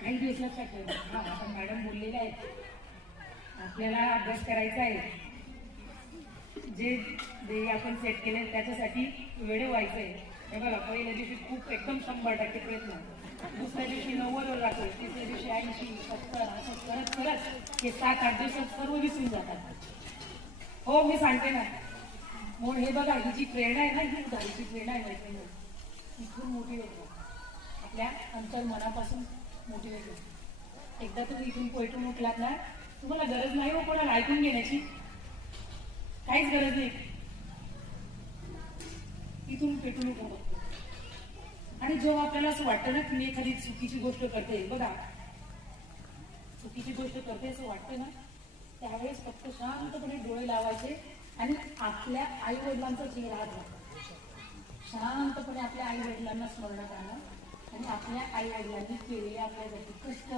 काही दिवस लक्षात ठेवा. आपण मॅडम बोललेले आहेत आपल्याला अभ्यास करायचा आहे. जे ध्येय आपण सेट केले त्याच्यासाठी वेळ व्हायचंय. हे बघा, पहिल्या दिवशी खूप एकदम 100% प्रयत्न, दुसऱ्या दिवशी 90 वर जातोय, तिसऱ्या दिवशी 80, 70 असं करत करत हे 7-8 दिवसात सर्व विसरून जातात. हो, मी सांगते ना. म्हणून हे बघा, ही जी प्रेरणा आहे ना, ही उदाहरणाची प्रेरणा आहे मैत्रिणी, इथून मोटिवेट होतो. आपल्या अंतर मनापासून मोटिवेट होतो. एकदा तुम्ही इथून पेटून उठलात ना, तुम्हाला गरज नाही हो कोणाला ऐकून घेण्याची, काहीच गरज नाही. इथून पेटून उठू बघतो. आणि जेव्हा आपल्याला असं वाटतं ना की मी एखादी चुकीची गोष्ट करते, बघा चुकीची गोष्ट करते असं वाटतं ना, त्यावेळेस फक्त शांतपणे डोळे लावायचे आणि आपल्या आई वडिलांचा चेहरा बघायचा. शांतपणे आपल्या आई वडिलांना स्मरणात आणा आणि आपल्या आई वडिलांनी केलेले आपल्यासाठी कष्ट,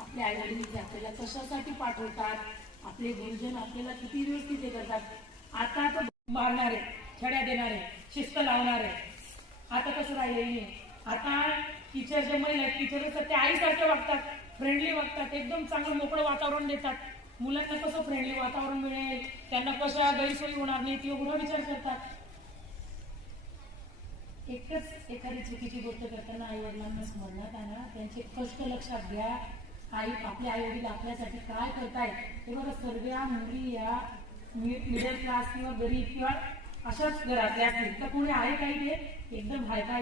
आपल्या आई वडील आपल्याला कशासाठी पाठवतात, आपले गुरुजन आपल्याला किती व्यवस्थित हे करतात. आता तर मारणारे, छड्या देणारे, शिस्त लावणारे, आता कसं राहिलेली आहे. आता टीचर जे महिला टीचर असतात ते आईसारखे वागतात, फ्रेंडली वागतात, एकदम चांगलं मोकळं वातावरण देतात. मुलांना कसं फ्रेंडली वातावरण मिळेल, त्यांना कशा गैरसोयी होणार नाही एवढा विचार करतात. एकच एखादी चुकीची गोष्ट करताना आई वडिलांना स्मरणात आणा, त्यांचे कष्ट लक्षात घ्या. आपले आई वडील आपल्यासाठी काय करतायत हे बघा. सर्व मुली या मिडल क्लास किंवा गरीब किंवा अशाच घरातल्या असतील तर कोणी आहे काही ते एकदम हायफाय